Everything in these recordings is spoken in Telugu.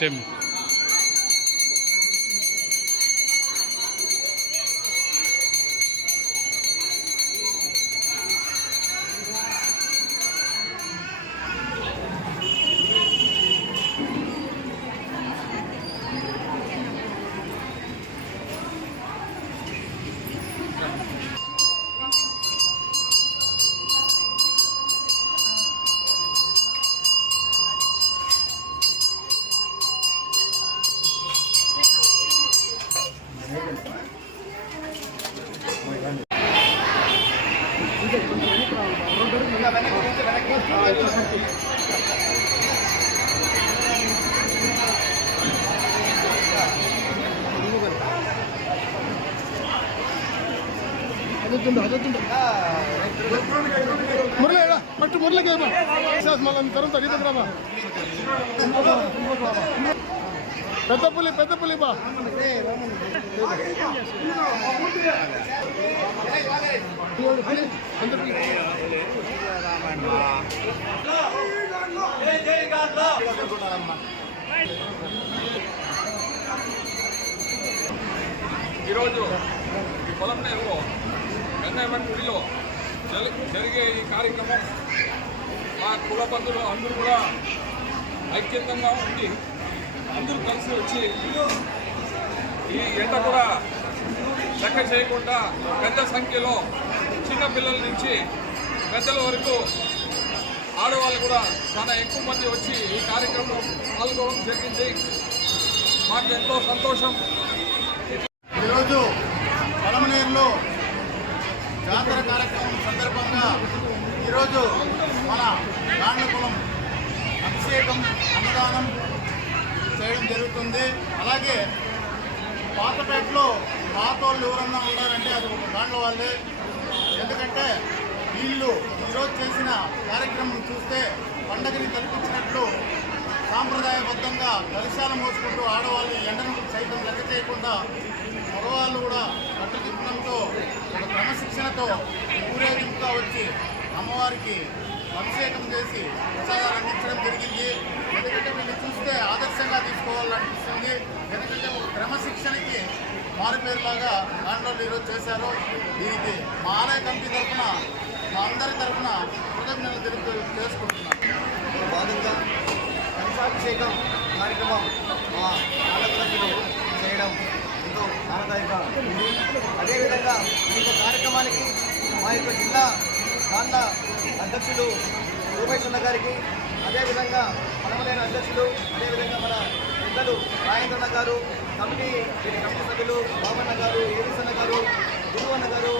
పరిచయం. మురళి పట్టు మురళికి మళ్ళీ తర్వాత అడిగిపోతున్నా పెద్ద పులి బా ఈరోజు పొలంనేరులో గంగయ్యమఠ గుడిలో జరిగే ఈ కార్యక్రమం మా కుల బంధువులు అందరూ కూడా ఐక్యంగా ఉండి అందరూ కలిసి వచ్చి ఈ ఎండ కూడా లెక్క చేయకుండా పెద్ద సంఖ్యలో చిన్నపిల్లల నుంచి పెద్దల వరకు ఆడవాళ్ళు కూడా చాలా ఎక్కువ మంది వచ్చి ఈ కార్యక్రమం పాల్గొనడం జరిగింది. మాకు ఎంతో సంతోషం. ఈరోజు పొలంనేరులో జాతర కార్యక్రమం సందర్భంగా ఈరోజు మన గాండ్లకులం అభిషేకం అన్నదానం చేయడం జరుగుతుంది. అలాగే పాతపేటలో పాతోళ్ళు ఎవరన్నా ఉన్నారంటే అది ఒక గాండ్ల వాళ్ళే. ఎందుకంటే వీళ్ళు ఈరోజు చేసిన కార్యక్రమం చూస్తే పండగని కల్పించినట్లు సాంప్రదాయబద్ధంగా కలశాలు మోసుకుంటూ ఆడవాళ్ళు ఎండను సైతం లెక్క చేయకుండా మగవాళ్ళు కూడా కట్టుదిట్టంతో ఒక క్రమశిక్షణతో ఊరేగింపుగా వచ్చి అమ్మవారికి అభిషేకం చేసి ప్రసాదాలు అందించడం జరిగింది. ఎందుకంటే వీళ్ళు చూస్తే ఆదర్శంగా తీసుకోవాలనిపిస్తుంది. ఎందుకంటే ఒక క్రమశిక్షణకి మారుపేరులాగా దాంట్లో ఈరోజు చేశారు. దీనికి మా ఆలయ కమిటీ తరఫున మా అందరి తరఫున కృతజ్ఞతలు చేసుకుంటున్నాం. భాగంగా కలశాభిషేకం కార్యక్రమం మా ఆలయంలో చేయడం ఎంతో ఆనందదాయకంగా ఉంది. అదేవిధంగా ఈ కార్యక్రమానికి మా యొక్క జిల్లా గాండ్ల అధ్యక్షులు రూపేష్ గారికి, అదేవిధంగా మనమలైన అధ్యక్షులు, అదేవిధంగా మన పెద్దలు రాజేంద్రన్న గారు, కమిటీ సభ్యులు బాబన్న గారు, ఏవిసన్న గారు, గురువన్న గారు,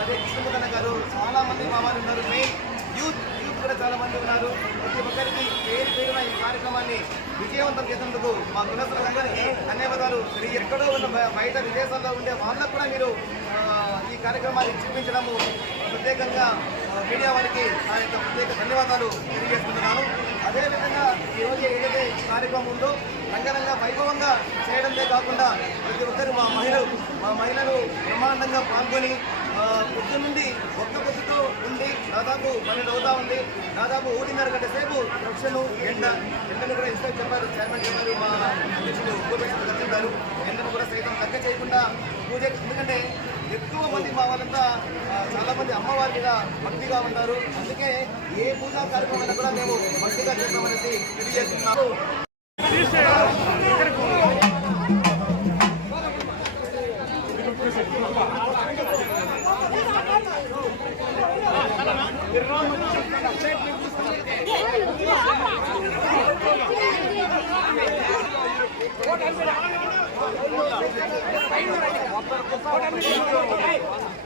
అదే కృష్ణముఖన్న గారు, చాలామంది మా వారు ఉన్నారు. మెయిన్ యూత్ కూడా చాలామంది ఉన్నారు. ప్రతి ఒక్కరికి పేరున ఈ కార్యక్రమాన్ని విజయవంతం చేసేందుకు మా కులస్తులందరికీ ధన్యవాదాలు. ఎక్కడో ఉన్న బయట విదేశాల్లో ఉండే వాళ్ళకు కూడా మీరు ఈ కార్యక్రమాన్ని చూపించడము ప్రత్యేకంగా మీడియా వారికి నా యొక్క ప్రత్యేక ధన్యవాదాలు తెలియజేస్తున్నాను. అదేవిధంగా ఈరోజు ఏదైతే కార్యక్రమం ఉందో రంగరంగ వైభవంగా చేయడంతో కాకుండా ప్రతి ఒక్కరు మా మహిళలు బ్రహ్మాండంగా పాల్గొని పొద్దు నుండి ఒక్క పొద్దుతో ఉండి దాదాపు 12 అవుతా ఉంది. దాదాపు 1.5 గంట సేపు రక్షణ ఎండను కూడా ఇన్స్పెక్ట్ చెప్పారు, చైర్మన్ చెప్పారు, మా అధ్యక్షులు ఉపేక్షలు చెప్పారు. ఎండను కూడా సైతం లెక్క చేయకుండా పూజ. ఎందుకంటే ఎక్కువ మంది మా వాళ్ళంతా చాలామంది అమ్మవారి మీద భక్తిగా ఉన్నారు. అందుకే ఏ పూజా కార్యక్రమాన్ని కూడా మేము భక్తిగా చేస్తామనేసి తెలియజేస్తున్నాము.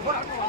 What